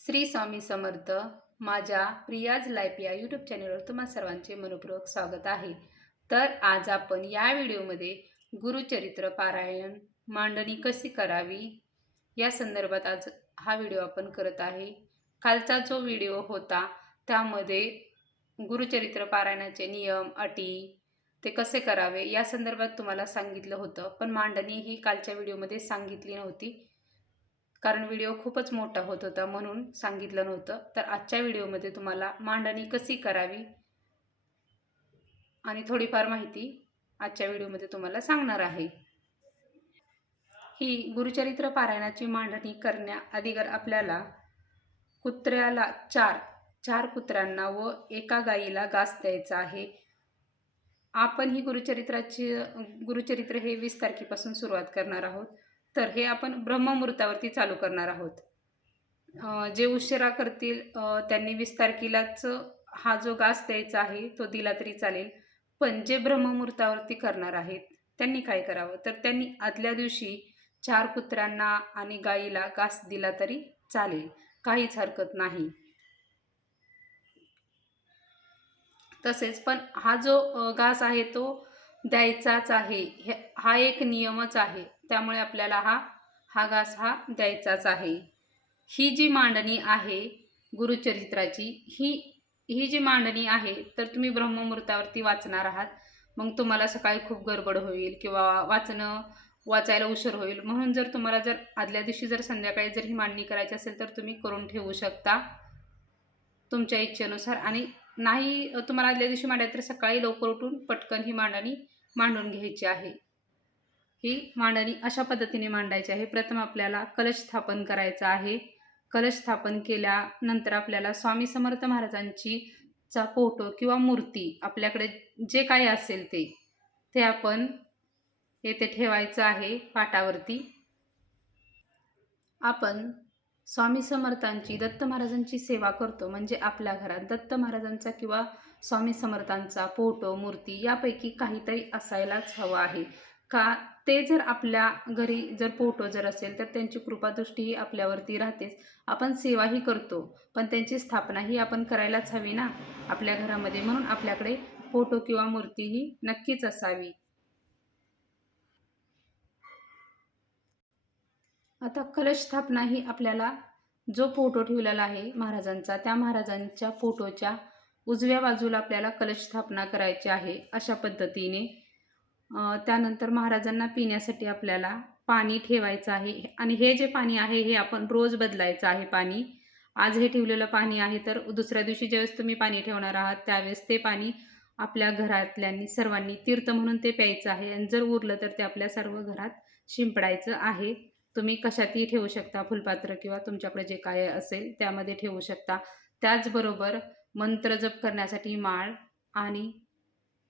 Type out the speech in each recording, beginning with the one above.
श्री स्वामी समर्थ माझ्या प्रियाज लाईफ या यूट्यूब चॅनलवर तुम्हा सर्वांचे मनपूर्वक स्वागत आहे. तर आज आपण या व्हिडिओमध्ये गुरुचरित्र पारायण मांडणी कशी करावी या संदर्भात आज हा व्हिडिओ आपण करत आहे. कालचा जो व्हिडिओ होता त्यामध्ये गुरुचरित्र पारायणाचे नियम अटी ते कसे करावे या संदर्भात तुम्हाला सांगितलं होतं. पण मांडणी ही कालच्या व्हिडिओमध्ये सांगितली नव्हती. कारण व्हिडिओ खूपच मोठा होत होता म्हणून सांगितलं नव्हतं. तर आजच्या व्हिडिओमध्ये तुम्हाला मांडणी कशी करावी आणि थोडीफार माहिती आजच्या व्हिडिओमध्ये तुम्हाला सांगणार आहे. ही गुरुचरित्र पारायणाची मांडणी करण्या आपल्याला कुत्र्याला चार चार कुत्र्यांना व एका गाईला घास द्यायचा आहे. आपण ही गुरुचरित्राची गुरुचरित्र हे वीस तारखेपासून सुरुवात करणार आहोत. तर हे आपण ब्रह्ममुहूर्तावरती चालू करणार आहोत. जे उशिरा करतील त्यांनी वीस तारखेलाच हा जो घास द्यायचा आहे तो दिला तरी चालेल. पण जे ब्रह्ममुहूर्तावरती करणार आहेत त्यांनी काय करावं? तर त्यांनी आदल्या दिवशी चार कुत्र्यांना आणि गाईला घास दिला तरी चालेल. काहीच हरकत नाही. तसेच पण हा जो घास आहे तो द्यायचाच आहे. हे हा एक नियमच आहे. त्यामुळे आपल्याला हा हा घास हा द्यायचाच आहे. ही जी मांडणी आहे गुरुचरित्राची ही ही जी मांडणी आहे तर तुम्ही ब्रह्ममुहूर्तावरती वाचणार आहात. मग तुम्हाला सकाळी खूप गडबड होईल किंवा वाचणं वाचायला उशीर होईल. म्हणून जर तुम्हाला जर आदल्या दिवशी जर संध्याकाळी जर ही मांडणी करायची असेल तर तुम्ही करून ठेवू शकता तुमच्या इच्छेनुसार आणि नाही तुम्हाला आदल्या दिवशी मांडायला तर सकाळी लवकर उठून पटकन ही मांडणी मांडून घ्यायची आहे. ही मांडणी अशा पद्धतीने मांडायची आहे. प्रथम आपल्याला कलश स्थापन करायचं आहे. कलश स्थापन केल्यानंतर आपल्याला स्वामी समर्थ महाराजांची चा फोटो किंवा मूर्ती आपल्याकडे जे काही असेल ते ते आपण येथे ठेवायचं आहे पाटावरती. आपण स्वामी समर्थांची दत्त महाराजांची सेवा करतो म्हणजे आपल्या घरात दत्त महाराजांचा किंवा स्वामी समर्थांचा फोटो मूर्ती यापैकी काहीतरी असायलाच हवं आहे. का? ते जर आपल्या घरी जर फोटो जर असेल तर त्यांची कृपादृष्टीही आपल्यावरती राहतेच. आपण सेवाही करतो पण त्यांची स्थापनाही आपण करायलाच हवी ना? आपल्या घरामध्ये म्हणून आपल्याकडे फोटो किंवा मूर्ती ही नक्कीच असावी. आता कलश स्थापना ही आपल्याला जो फोटो ठेवलेला आहे महाराजांचा त्या महाराजांच्या फोटोच्या उजव्या बाजूला आपल्याला कलश स्थापना करायची आहे अशा पद्धतीने. त्यानंतर महाराजांना पिण्यासाठी आपल्याला पाणी ठेवायचं आहे आणि हे जे पाणी आहे हे आपण रोज बदलायचं आहे पाणी. आज हे ठेवलेलं पाणी आहे तर दुसऱ्या दिवशी ज्यावेळेस तुम्ही पाणी ठेवणार आहात त्यावेळेस ते पाणी आपल्या घरातल्यांनी सर्वांनी तीर्थ म्हणून ते प्यायचं आहे आणि जर उरलं तर ते आपल्या सर्व घरात शिंपडायचं आहे. तुम्ही कशातही ठेवू शकता फुलपात्र किंवा तुमच्याकडे जे काय असेल त्यामध्ये ठेवू शकता. त्याचबरोबर मंत्र जप करण्यासाठी माळ आणि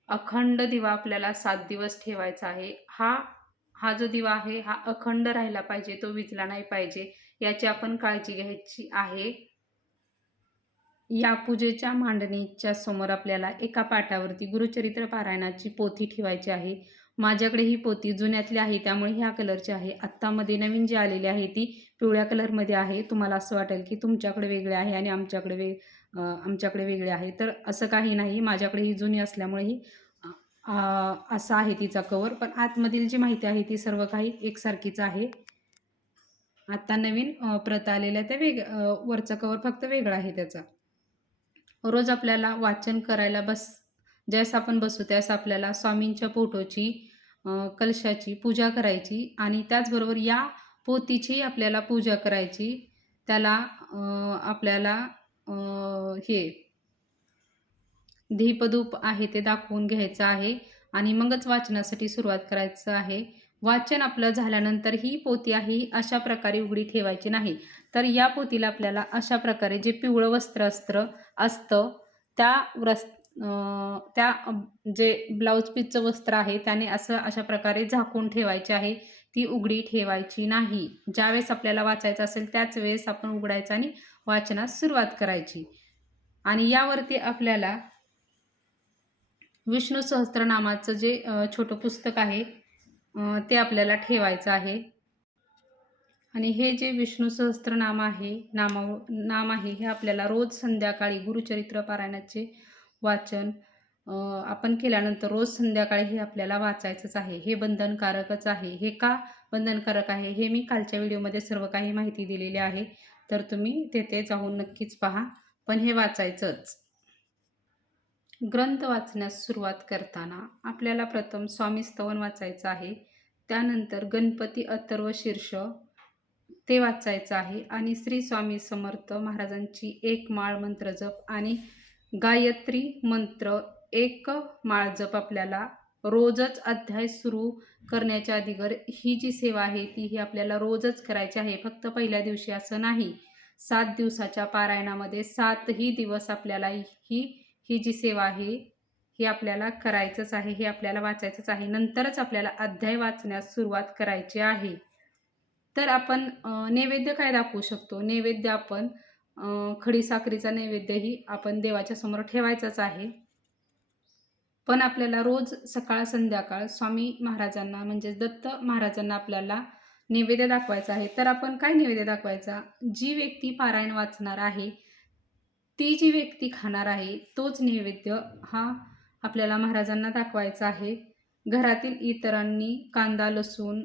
अखंड दिवा आपल्याला सात दिवस ठेवायचा आहे. हा हा जो दिवा आहे हा अखंड राहिला पाहिजे तो विजला नाही पाहिजे याची आपण काळजी घ्यायची आहे. या पूजेच्या मांडणीच्या समोर आपल्याला एका पाटावरती गुरुचरित्र पारायणाची पोथी ठेवायची आहे. माझ्याकडे ही पोती जुन्यातली आहे त्यामुळे ह्या कलरची आहे. आत्तामध्ये नवीन जी आलेली आहे ती पिवळ्या कलरमध्ये आहे. तुम्हाला असं वाटेल की तुमच्याकडे वेगळे आहे आणि आमच्याकडे वे आमच्याकडे वेगळे आहे. तर असं काही नाही. माझ्याकडे ही जुनी असल्यामुळे ही असा आहे तिचा कवर पण आतमधील जी माहिती आहे ती सर्व काही एकसारखीच आहे. आत्ता नवीन प्रत आलेल्या त्या वेग वरचा कवर फक्त वेगळा आहे त्याचा. रोज आपल्याला वाचन करायला बस ज्यास आपण बसू त्यास आपल्याला स्वामींच्या फोटोची कलशाची पूजा करायची आणि त्याचबरोबर या पोतीची आपल्याला पूजा करायची. त्याला आपल्याला हे धीपधूप आहे ते दाखवून घ्यायचं आहे आणि मगच वाचनासाठी सुरुवात करायचं आहे. वाचन आपलं झाल्यानंतर ही पोती आहे ही अशा प्रकारे उघडी ठेवायची नाही. तर या पोतीला आपल्याला अशा प्रकारे जे पिवळं वस्त्र अस्त्र असतं त्या व्रस त्या जे ब्लाऊज पीसचं वस्त्र आहे त्याने असं अशा प्रकारे झाकून ठेवायचे आहे. ती उघडी ठेवायची नाही. ज्यावेळेस आपल्याला वाचायचं असेल त्याच वेळेस आपण उघडायचं आणि वाचनास सुरुवात करायची. आणि यावरती आपल्याला विष्णू सहस्त्रनामाचं जे छोटं पुस्तक आहे ते आपल्याला ठेवायचं आहे. आणि हे जे विष्णू सहस्त्रनाम आहे नामा नाम आहे हे आपल्याला रोज संध्याकाळी गुरुचरित्र पारायणाचे वाचन आपण केल्यानंतर रोज संध्याकाळी हे आपल्याला वाचायचंच आहे. हे बंधनकारकच आहे. हे का बंधनकारक आहे? हे मी कालच्या व्हिडिओमध्ये सर्व काही माहिती दिलेली आहे. तर तुम्ही तेथे जाऊन नक्कीच पहा. पण हे वाचायचंच. ग्रंथ वाचण्यास सुरुवात करताना आपल्याला प्रथम स्वामी स्तवन वाचायचं आहे. त्यानंतर गणपती अथर्व शीर्ष ते वाचायचं आहे. आणि श्री स्वामी समर्थ महाराजांची एक माळ मंत्रजप आणि गायत्री मंत्र एक माळ जप आपल्याला रोजच अध्याय सुरू करण्याच्या अगोदर ही जी सेवा आहे ती ही आपल्याला रोजच करायची आहे. फक्त पहिल्या दिवशी असं नाही सात दिवसाच्या पारायणामध्ये सातही दिवस आपल्याला ही ही जी सेवा आहे ही आपल्याला करायचंच आहे हे आपल्याला वाचायचंच आहे. नंतरच आपल्याला अध्याय वाचण्यास सुरुवात करायची आहे. तर आपण नैवेद्य काय दाखवू शकतो? नैवेद्य आपण खडी खडीसाखरीचा नैवेद्यही आपण देवाच्या समोर ठेवायचाच आहे. पण आपल्याला रोज सकाळ संध्याकाळ स्वामी महाराजांना म्हणजे दत्त महाराजांना आपल्याला नैवेद्य दाखवायचा आहे. तर आपण काय नैवेद्य दाखवायचा? जी व्यक्ती पारायण वाचणार आहे ती जी व्यक्ती खाणार आहे तोच नैवेद्य हा आपल्याला महाराजांना दाखवायचा आहे. घरातील इतरांनी कांदा लसूण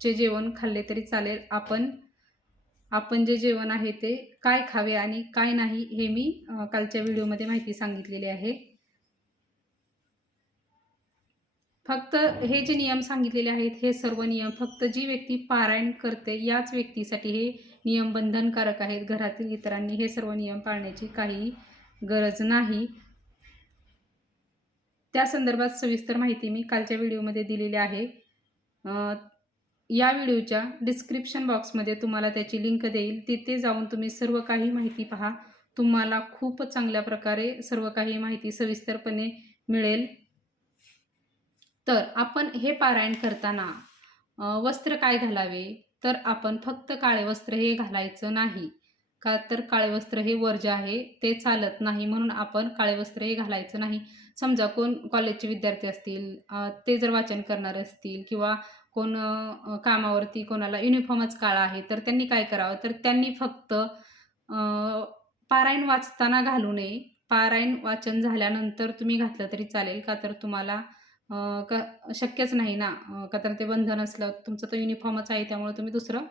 चे जेवण खाल्ले तरी चालेल. आपण आपण जे जेवण आहे ते काय खावे आणि काय नाही हे मी कालच्या व्हिडिओमध्ये माहिती सांगितलेली आहे. फक्त हे जे नियम सांगितलेले आहेत हे सर्व नियम फक्त जी व्यक्ती पारायण करते याच व्यक्तीसाठी हे नियम बंधनकारक आहेत. घरातील इतरांनी हे सर्व नियम पाळण्याची काही गरज नाही. त्या संदर्भात सविस्तर माहिती मी कालच्या व्हिडिओमध्ये दिलेली आहे. या व्हिडिओच्या डिस्क्रिप्शन बॉक्समध्ये तुम्हाला त्याची लिंक देईल. तिथे जाऊन तुम्ही सर्व काही माहिती पहा. तुम्हाला खूप चांगल्या प्रकारे सर्व काही माहिती सविस्तरपणे मिळेल. तर आपण हे पारायण करताना वस्त्र काय घालावे? तर आपण फक्त काळे वस्त्र हे घालायचं नाही. का तर काळे वस्त्र हे वर्ज आहे ते चालत नाही म्हणून आपण काळे वस्त्र हे घालायचं नाही. समजा कोण कॉलेजचे विद्यार्थी असतील ते जर वाचन करणारे असतील किंवा कोण कामावरती कोणाला युनिफॉर्मच काळा आहे तर त्यांनी काय करावं? तर त्यांनी फक्त पारायण वाचताना घालू नये. पारायण वाचन झाल्यानंतर तुम्ही घातलं तरी चालेल का तर तुम्हाला क शक्यच नाही ना का तर ते बंधन असलं तुमचं तर युनिफॉर्मच आहे त्यामुळे तुम्ही दुसरं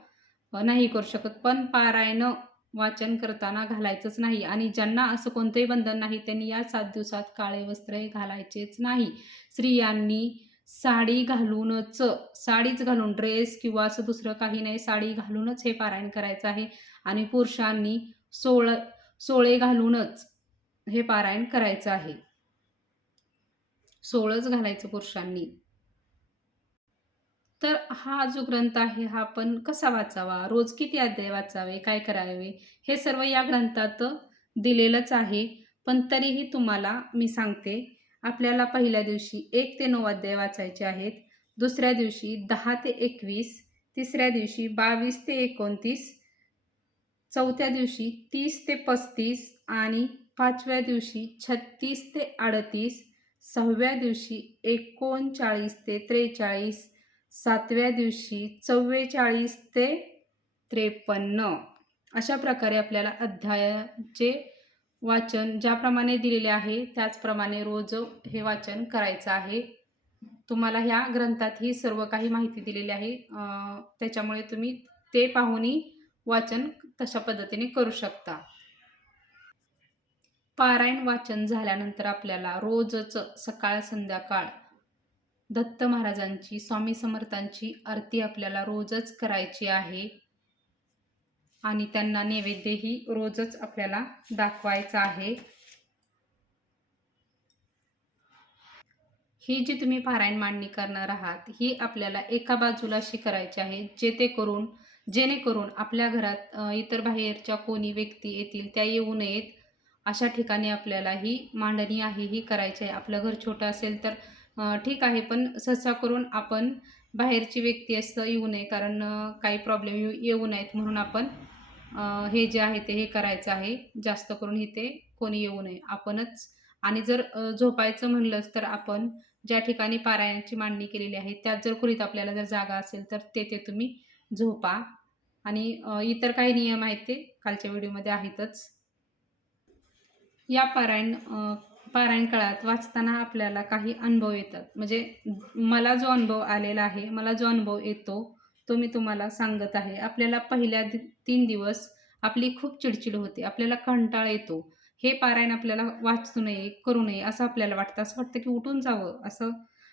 नाही करू शकत. पण पारायण वाचन करताना घालायचंच नाही आणि ज्यांना असं कोणतंही बंधन नाही त्यांनी या सात दिवसात काळे वस्त्र हे घालायचेच नाही. स्त्रियांनी साडी घालूनच साडीच घालून ड्रेस किंवा असं दुसरं काही नाही साडी घालूनच हे पारायण करायचं आहे. आणि पुरुषांनी सोळ सोळे घालूनच हे पारायण करायचं आहे. सोळच घालायचं पुरुषांनी. तर हा जो ग्रंथ आहे हा आपण कसा वाचावा? रोज किती अध्याय वाचावे? काय करावे? हे सर्व या ग्रंथात दिलेलंच आहे. पण तरीही तुम्हाला मी सांगते आपल्याला पहिल्या दिवशी एक ते नऊ अध्याय वाचायचे आहेत. दुसऱ्या दिवशी दहा ते एकवीस तिसऱ्या दिवशी बावीस ते एकोणतीस चौथ्या दिवशी तीस ते पस्तीस आणि पाचव्या दिवशी छत्तीस ते अडतीस सहाव्या दिवशी एकोणचाळीस ते त्रेचाळीस सातव्या दिवशी चव्वेचाळीस ते त्रेपन्न. अशा प्रकारे आपल्याला अध्यायाचे वाचन ज्याप्रमाणे दिलेले आहे त्याचप्रमाणे रोज हे वाचन करायचं आहे. तुम्हाला ह्या ग्रंथात ही सर्व काही माहिती दिलेली आहे. त्याच्यामुळे तुम्ही ते पाहूनही वाचन तशा पद्धतीने करू शकता. पारायण वाचन झाल्यानंतर आपल्याला रोजच सकाळ संध्याकाळ दत्त महाराजांची स्वामी समर्थांची आरती आपल्याला रोजच करायची आहे. आणि त्यांना नैवेद्यही रोजच आपल्याला दाखवायचा आहे. ही जी तुम्ही पारायण मांडणी करणार आहात ही आपल्याला एका बाजूला अशी करायची आहे जेथे करून जेणेकरून आपल्या घरात इतर बाहेरच्या कोणी व्यक्ती येतील त्या येऊ नयेत अशा ठिकाणी आपल्याला ही मांडणी आहे ही करायची आहे. आपलं घर छोटं असेल तर ठीक आहे पण सहसा करून आपण बाहेरची व्यक्ती असं येऊ नये कारण काही प्रॉब्लेम येऊ येऊ नयेत म्हणून आपण हे जे आहे ते हे करायचं आहे. जास्त करून इथे कोणी येऊ नये. आपणच. आणि जर झोपायचं म्हणलंच तर आपण ज्या ठिकाणी पारायणाची मांडणी केलेली आहे त्यात जर खोलीत आपल्याला जर जागा असेल तर तेथे तुम्ही झोपा. आणि इतर काही नियम आहेत ते कालच्या व्हिडिओमध्ये आहेतच. या पारायण पारायण काळात वाचताना आपल्याला काही अनुभव येतात. म्हणजे मला जो अनुभव आलेला आहे मला जो अनुभव येतो तो मी तुम्हाला सांगत आहे. आपल्याला पहिल्या तीन दिवस आपली खूप चिडचिड होते. आपल्याला कंटाळा येतो. हे पारायण आपल्याला वाचू नये करू नये असं आपल्याला वाटतं. असं वाटतं की उठून जावं. असं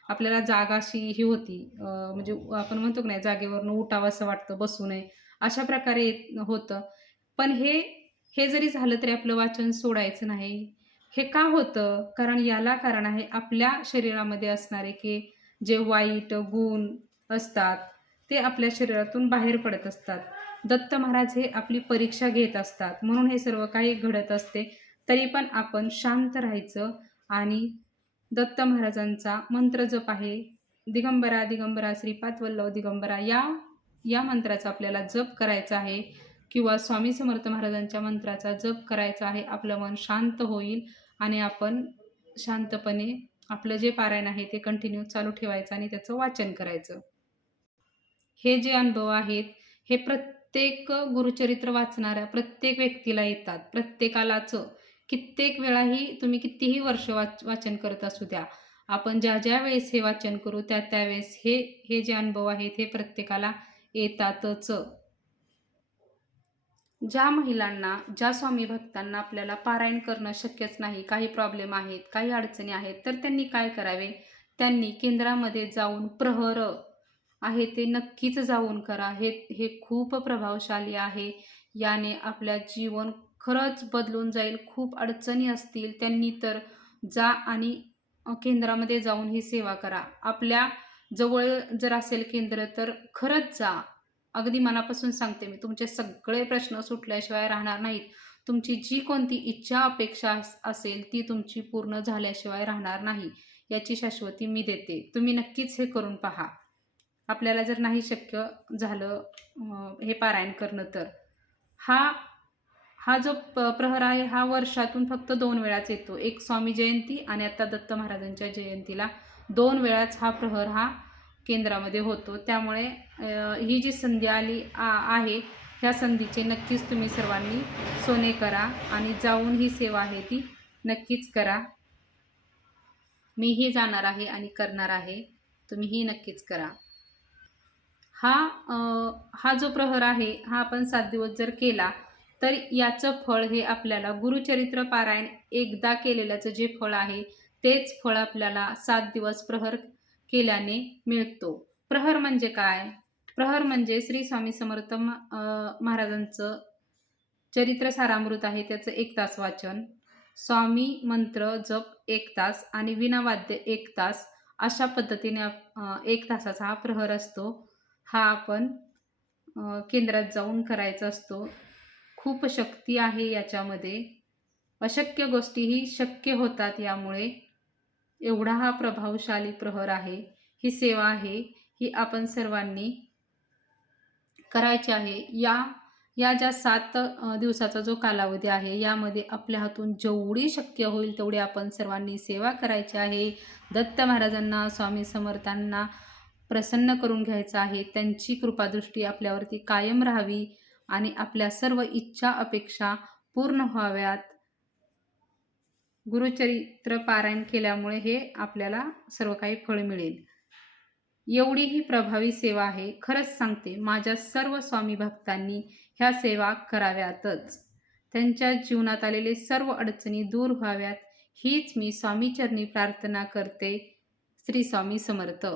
आपल्याला जागा अशी ही होती. म्हणजे आपण म्हणतो की नाही जागेवरनं उठावं असं वाटतं बसू नये. अशा प्रकारे येत होतं. पण हे हे जरी झालं तरी आपलं वाचन सोडायचं नाही. हे का होतं? कारण याला कारण आहे आपल्या शरीरामध्ये असणारे की जे वाईट गुण असतात ते आपल्या शरीरातून बाहेर पडत असतात. दत्त महाराज हे आपली परीक्षा घेत असतात. म्हणून हे सर्व काही घडत असते. तरी पण आपण शांत राहायचं आणि दत्त महाराजांचा मंत्र जप आहे. दिगंबरा दिगंबरा श्रीपाद वल्लभ दिगंबरा या या मंत्राचा आपल्याला जप करायचा आहे किंवा स्वामी समर्थ महाराजांच्या मंत्राचा जप करायचा आहे. आपलं मन शांत होईल आणि आपण शांतपणे आपलं जे पारायण आहे ते कंटिन्यू चालू ठेवायचं आणि त्याचं वाचन करायचं. हे जे अनुभव आहेत हे प्रत्येक गुरुचरित्र वाचणाऱ्या प्रत्येक व्यक्तीला येतात. प्रत्येकालाच कित्येक वेळाही तुम्ही कितीही वर्ष वाच वाचन करत असू द्या. आपण ज्या ज्या वेळेस हे वाचन करू त्या त्यावेळेस हे हे जे अनुभव आहेत हे प्रत्येकाला येतातच. ज्या महिलांना ज्या स्वामी भक्तांना आपल्याला पारायण करणं शक्यच नाही काही प्रॉब्लेम आहेत काही अडचणी आहेत तर त्यांनी काय करावे? त्यांनी केंद्रामध्ये जाऊन प्रहर आहे ते नक्कीच जाऊन करा. हे हे खूप प्रभावशाली आहे. याने आपल्या जीवन खरंच बदलून जाईल. खूप अडचणी असतील त्यांनी तर जा आणि केंद्रामध्ये जाऊन ही सेवा करा. आपल्या जवळ जर असेल केंद्र तर खरंच जा. अगदी मनापासून सांगते मी तुमचे सगळे प्रश्न सुटल्याशिवाय राहणार नाहीत. तुमची जी कोणती इच्छा अपेक्षा अस- असेल ती तुमची पूर्ण झाल्याशिवाय राहणार नाही. याची शाश्वती मी देते. तुम्ही नक्कीच हे करून पहा. आपल्याला जर नाही शक्य झालं हे पारायण करणं तर. हा हा जो प प्रहर आहे हा वर्षातून फक्त दोन वेळाच येतो. एक स्वामी जयंती आणि आता दत्त महाराजांच्या जयंतीला दोन वेळाच हा प्रहर हा केंद्रामध्ये होतो. त्यामुळे ही जी संधी आली आ आहे ह्या संधीचे नक्कीच तुम्ही सर्वांनी सोने करा आणि जाऊन ही सेवा आहे ती नक्कीच करा. मीही जाणार आहे आणि करणार आहे. तुम्हीही नक्कीच करा. हा अ, हा जो प्रहर आहे हा आपण सात दिवस जर केला तर याचं फळ हे आपल्याला गुरुचरित्र पारायण एकदा केलेल्याचं जे फळ आहे तेच फळ आपल्याला सात दिवस प्रहर केल्याने मिळतो. प्रहर म्हणजे काय? प्रहर म्हणजे श्री स्वामी समर्थ म- अ, महाराजांचं चरित्र सारामृत आहे त्याचं एक तास वाचन. स्वामी मंत्र जप एक तास आणि विनावाद्य एक तास अशा पद्धतीने आप- अ, एक तासाचा हा प्रहर असतो. हा आपण केंद्रात जाऊन करायचा असतो. खूप शक्ती आहे याच्यामध्ये. अशक्य गोष्टीही शक्य होतात यामुळे. एवढा हा प्रभावशाली प्रहर आहे. ही सेवा आहे. ही आपण सर्वांनी करायची आहे. या या ज्या सात दिवसाचा जो कालावधी आहे यामध्ये आपल्या हातून जेवढी शक्य होईल तेवढी आपण सर्वांनी सेवा करायची आहे. दत्त महाराजांना स्वामी समर्थांना प्रसन्न करून घ्यायचं आहे. त्यांची कृपादृष्टी आपल्यावरती कायम राहावी आणि आपल्या सर्व इच्छा अपेक्षा पूर्ण व्हाव्यात. गुरुचरित्र पारायण केल्यामुळे हे आपल्याला सर्व काही फळ मिळेल. एवढी ही प्रभावी सेवा आहे. खरंच सांगते माझ्या सर्व स्वामी भक्तांनी ह्या सेवा कराव्यातच. त्यांच्या जीवनात आलेले सर्व अडचणी दूर व्हाव्यात. हीच मी स्वामीचरणी प्रार्थना करते. श्री स्वामी समर्थ.